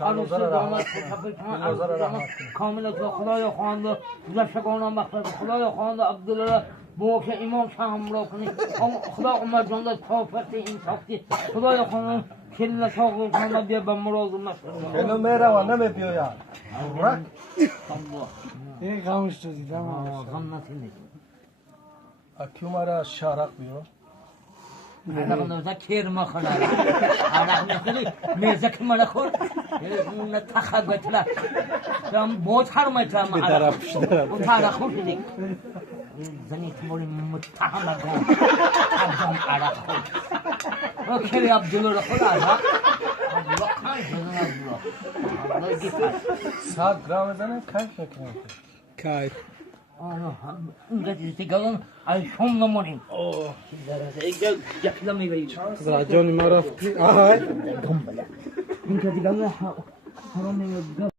عروس داماد کامل خدای خواهند گذشتگانم بخشد خدای خواهند عبدالله با که امام شاه همراه کنی خدا عمر جان داد کافرت این ساختی خدای خواهند کل ساقو کنم بیا به مراد مشهد اینو میره و نمیبیاید این غمش تو دیدم غم نتینید اکیو مرا شارق بیرون عرق نوزه کیر مخونه عرق نخوری میزه که من خور نتخه گتله بود حرمت ما عرق اون عرق خور شدی زنی که موری متهم کن حرم عرق خور کلی عبدالله رو خور عرق واقعا شدن عبدالله 100 گرم زنه کیف فکر نمیکنی کیف اونجا دیگران از شم نمونیم یک لمی بایی جانی ما رفتی آهای اینجا دیگران حرام نمید